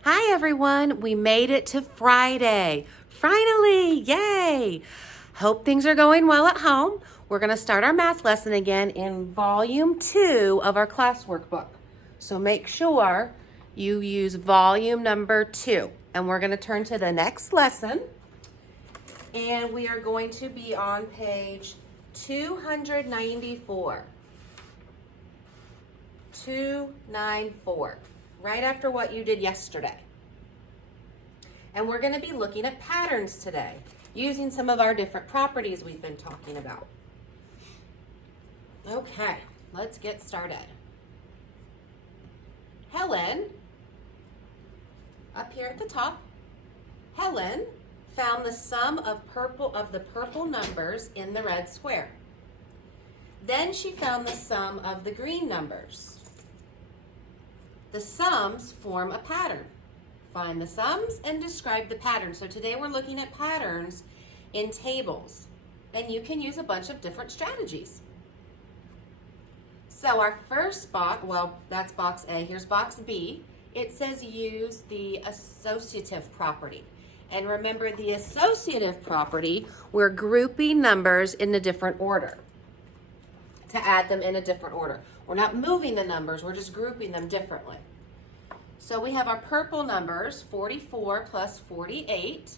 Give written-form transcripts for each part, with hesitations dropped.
Hi everyone, we made it to Friday. Finally, yay! Hope things are going well at home. We're going to start our math lesson again in volume 2 of our classwork book. So make sure you use volume number 2. And we're going to turn to the next lesson. And we are going to be on page 294. 294. Right after what you did yesterday. And we're going to be looking at patterns today, using some of our different properties we've been talking about. Okay, let's get started. Helen, up here at the top, Helen found the sum of the purple numbers in the red square. Then she found the sum of the green numbers. The sums form a pattern. Find the sums and describe the pattern. So today we're looking at patterns in tables, and you can use a bunch of different strategies. So our first box, well, that's box A. Here's box B. It says use the associative property. And remember, the associative property, we're grouping numbers in a different order to add them in a different order. We're not moving the numbers, we're just grouping them differently. So we have our purple numbers, 44 plus 48,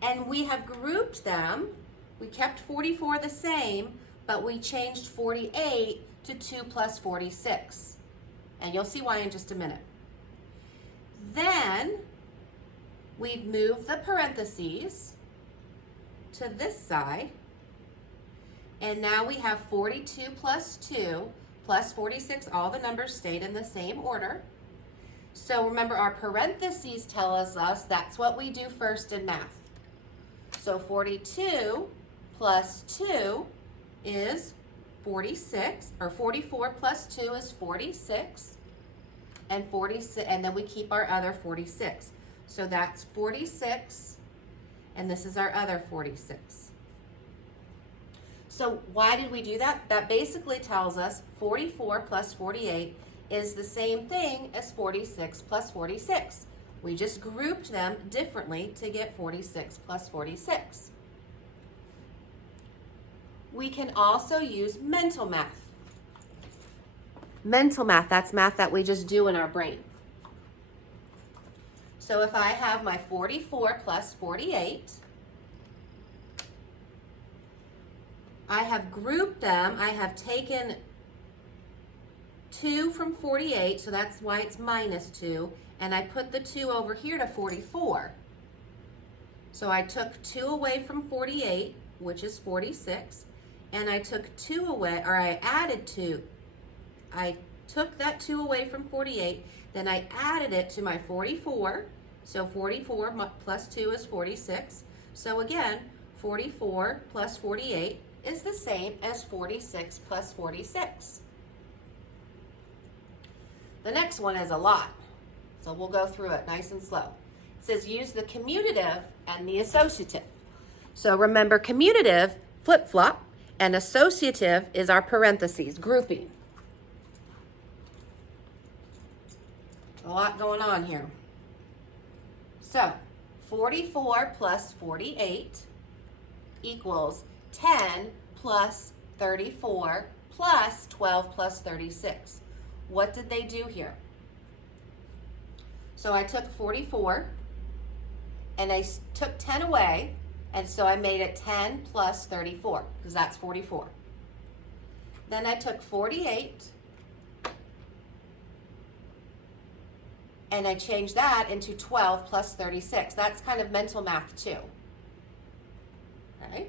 and we have grouped them. We kept 44 the same, but we changed 48 to 2 plus 46. And you'll see why in just a minute. Then we've moved the parentheses to this side, and now we have 42 plus 2 plus 46. All the numbers stayed in the same order. So remember, our parentheses tell us that's what we do first in math. So 42 plus 2 is 46, or 44 plus 2 is 46, and 46, and then we keep our other 46. So that's 46, and this is our other 46. So why did we do that? That basically tells us 44 plus 48 is the same thing as 46 plus 46. We just grouped them differently to get 46 plus 46. We can also use mental math. Mental math, that's math that we just do in our brain. So if I have my 44 plus 48, I have grouped them. I have taken 2 from 48, so that's why it's minus 2, and I put the 2 over here to 44. So I took 2 away from 48, which is 46, and I took 2 away, or I added 2. I took that 2 away from 48, then I added it to my 44, so 44 plus 2 is 46. So again, 44 plus 48 is the same as 46 plus 46. The next one is a lot, so we'll go through it nice and slow. It says use the commutative and the associative. So remember, commutative, flip-flop, and associative is our parentheses, grouping. A lot going on here. So 44 plus 48 equals 10 plus 34 plus 12 plus 36. What did they do here? So I took 44 and I took 10 away, and so I made it 10 plus 34 because that's 44. Then I took 48 and I changed that into 12 plus 36. That's kind of mental math too. Okay.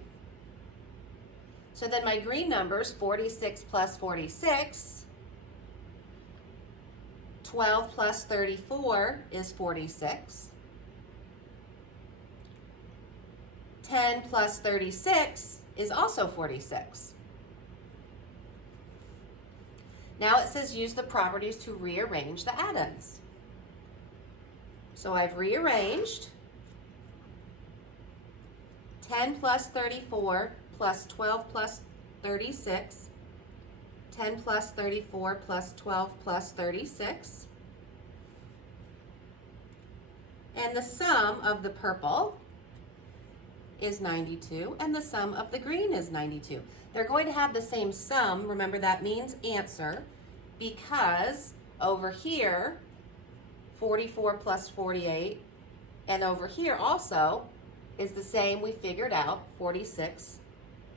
So then my green numbers, 46 plus 46, 12 plus 34 is 46. 10 plus 36 is also 46. Now it says use the properties to rearrange the addends. So I've rearranged 10 plus 34 plus 12 plus 36, 10 plus 34 plus 12 plus 36. And the sum of the purple is 92, and the sum of the green is 92. They're going to have the same sum. Remember, that means answer, because over here, 44 plus 48, and over here also is the same. We figured out 46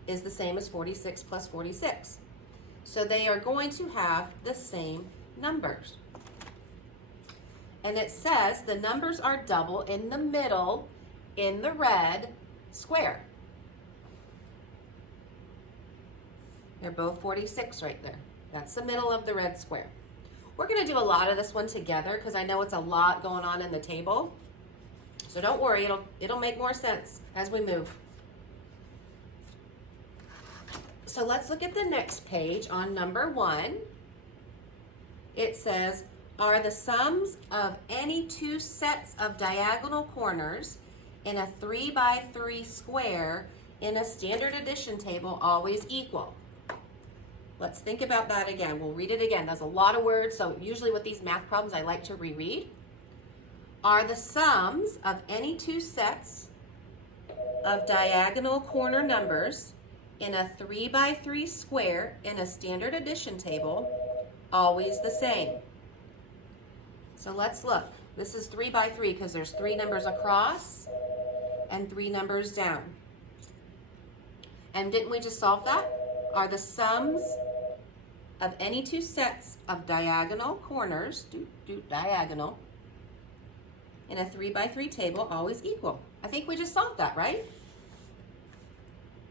is the same as 46 plus 46. So they are going to have the same numbers. And it says the numbers are double in the middle in the red square. They're both 46 right there. That's the middle of the red square. We're going to do a lot of this one together because I know it's a lot going on in the table. So don't worry, it'll make more sense as we move. So let's look at the next page on number 1. It says, are the sums of any two sets of diagonal corners in a 3 by 3 square in a standard addition table always equal? Let's think about that again. We'll read it again. There's a lot of words, so usually with these math problems I like to reread. Are the sums of any two sets of diagonal corner numbers in a 3 by 3 square in a standard addition table always the same? So let's look. This is 3 by 3 because there's 3 numbers across and 3 numbers down. And didn't we just solve that? Are the sums of any two sets of diagonal corners, diagonal, in a 3 by 3 table always equal? I think we just solved that, right?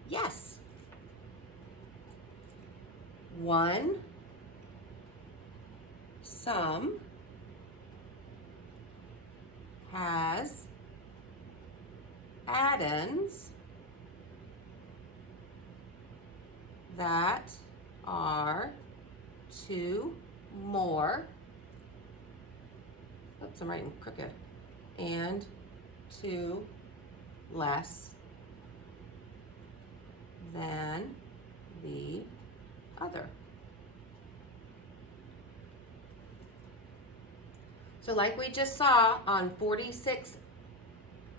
Yes. One sum has addends that are 2 more, oops, I'm writing crooked, and 2 less than the other. So like we just saw on 46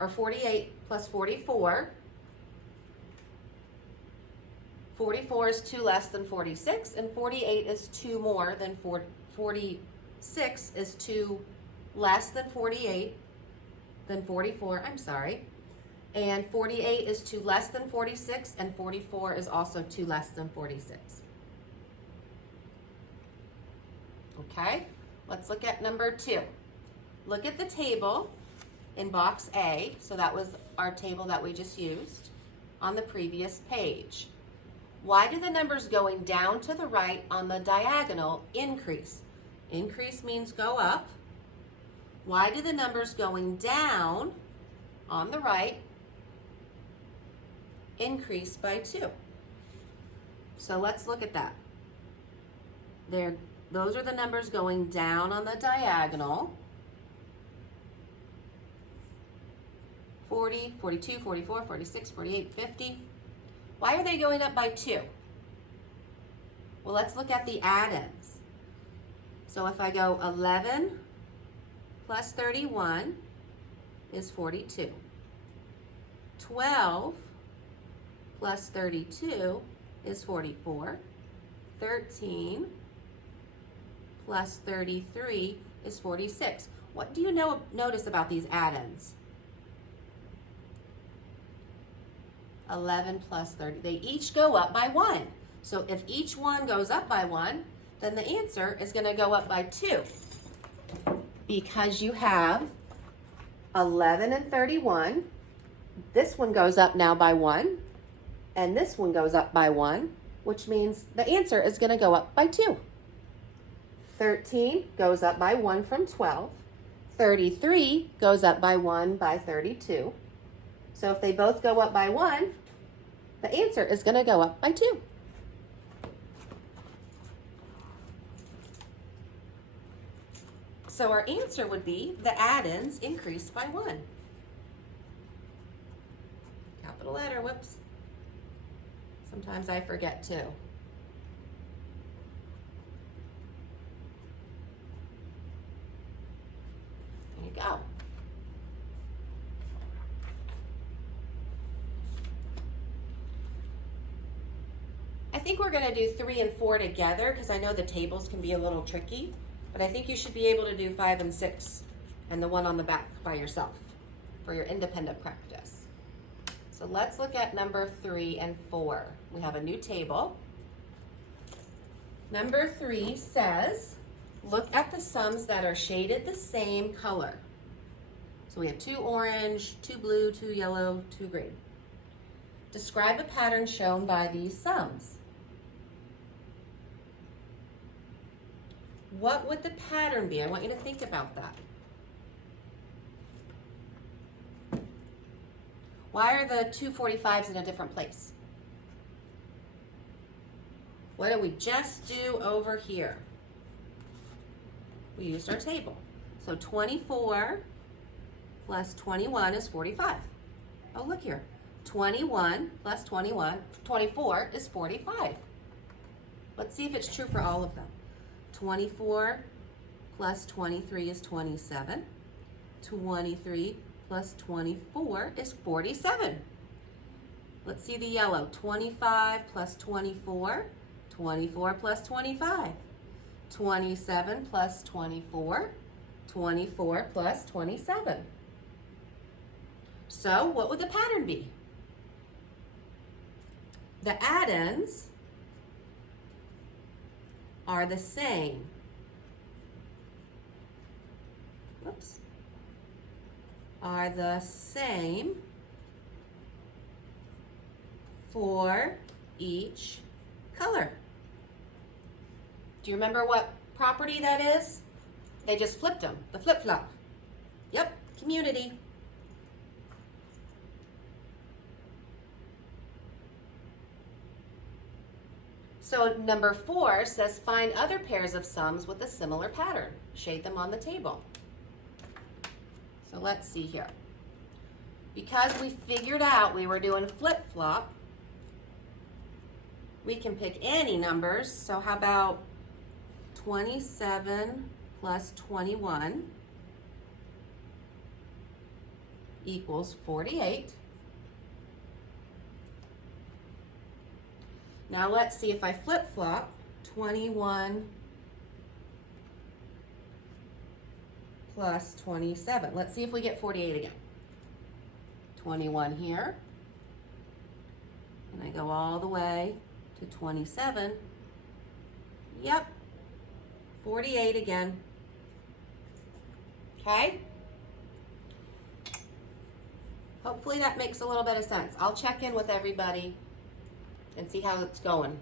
or 48 plus 44, 44 is 2 less than 46, and 48 is 2 more than 46 is 2 less than 48, than 44, I'm sorry. And 48 is 2 less than 46, and 44 is also 2 less than 46. Okay, let's look at number 2. Look at the table in box A. So that was our table that we just used on the previous page. Why do the numbers going down to the right on the diagonal increase? Increase means go up. Why do the numbers going down on the right increase by 2? So let's look at that. Those are the numbers going down on the diagonal. 40, 42, 44, 46, 48, 50. Why are they going up by 2? Well, let's look at the addends. So if I go 11 plus 31 is 42. 12 plus 32 is 44. 13 plus 33 is 46. What do you notice about these addends? 11 plus 30. They each go up by 1. So if each one goes up by 1, then the answer is going to go up by 2. Because you have 11 and 31. This one goes up now by 1. And this one goes up by 1, which means the answer is going to go up by 2. 13 goes up by 1 from 12. 33 goes up by 1 by 32. So if they both go up by 1, the answer is going to go up by 2. So our answer would be the addends increased by 1. Capital letter, whoops. Sometimes I forget too. There you go. think we're gonna do 3 and 4 together because I know the tables can be a little tricky, but I think you should be able to do 5 and 6 and the one on the back by yourself for your independent practice. So let's look at number 3 and 4. We have a new table. Number 3 says, look at the sums that are shaded the same color. So we have 2 orange, 2 blue, 2 yellow, 2 green. Describe a pattern shown by these sums. What would the pattern be? I want you to think about that. Why are the 245s in a different place? What did we just do over here? We used our table. So 24 plus 21 is 45. Oh, look here. 21 plus 24 is 45. Let's see if it's true for all of them. 24 plus 23 is 27. 23 plus 24 is 47. Let's see the yellow. 25 plus 24. 24 plus 25. 27 plus 24. 24 plus 27. So what would the pattern be? The add-ins are the same. Whoops. Are the same for each color. Do you remember what property that is? They just flipped them, the flip-flop. Yep, community. So number 4 says find other pairs of sums with a similar pattern. Shade them on the table. So let's see here. Because we figured out we were doing flip-flop, we can pick any numbers. So how about 27 plus 21 equals 48. Now let's see if I flip-flop 21 plus 27. Let's see if we get 48 again. 21 here. And I go all the way to 27. Yep. 48 again. Okay? Hopefully that makes a little bit of sense. I'll check in with everybody and see how it's going.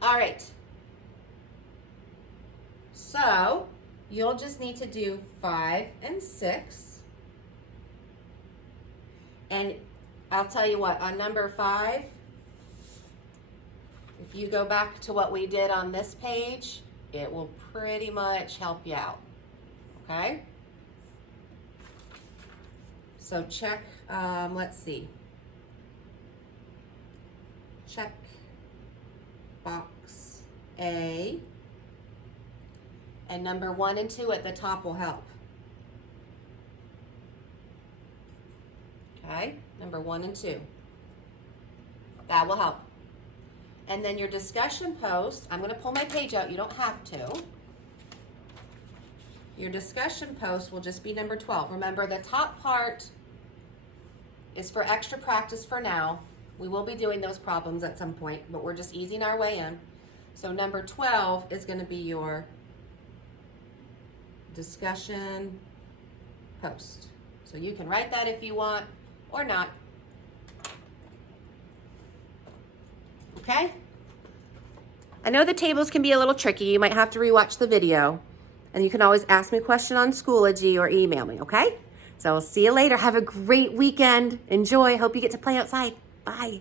All right. So you'll just need to do 5 and 6. And I'll tell you what, on number 5, if you go back to what we did on this page, it will pretty much help you out, okay? So check, let's see. Check box A, and number 1 and 2 at the top will help. Okay, number 1 and 2. That will help. And then your discussion post, I'm going to pull my page out, you don't have to. Your discussion post will just be number 12. Remember, the top part is for extra practice for now. We will be doing those problems at some point, but we're just easing our way in. So number 12 is going to be your discussion post. So you can write that if you want or not. Okay? I know the tables can be a little tricky. You might have to rewatch the video. And you can always ask me a question on Schoology or email me, okay? So I'll see you later. Have a great weekend. Enjoy. Hope you get to play outside. Bye.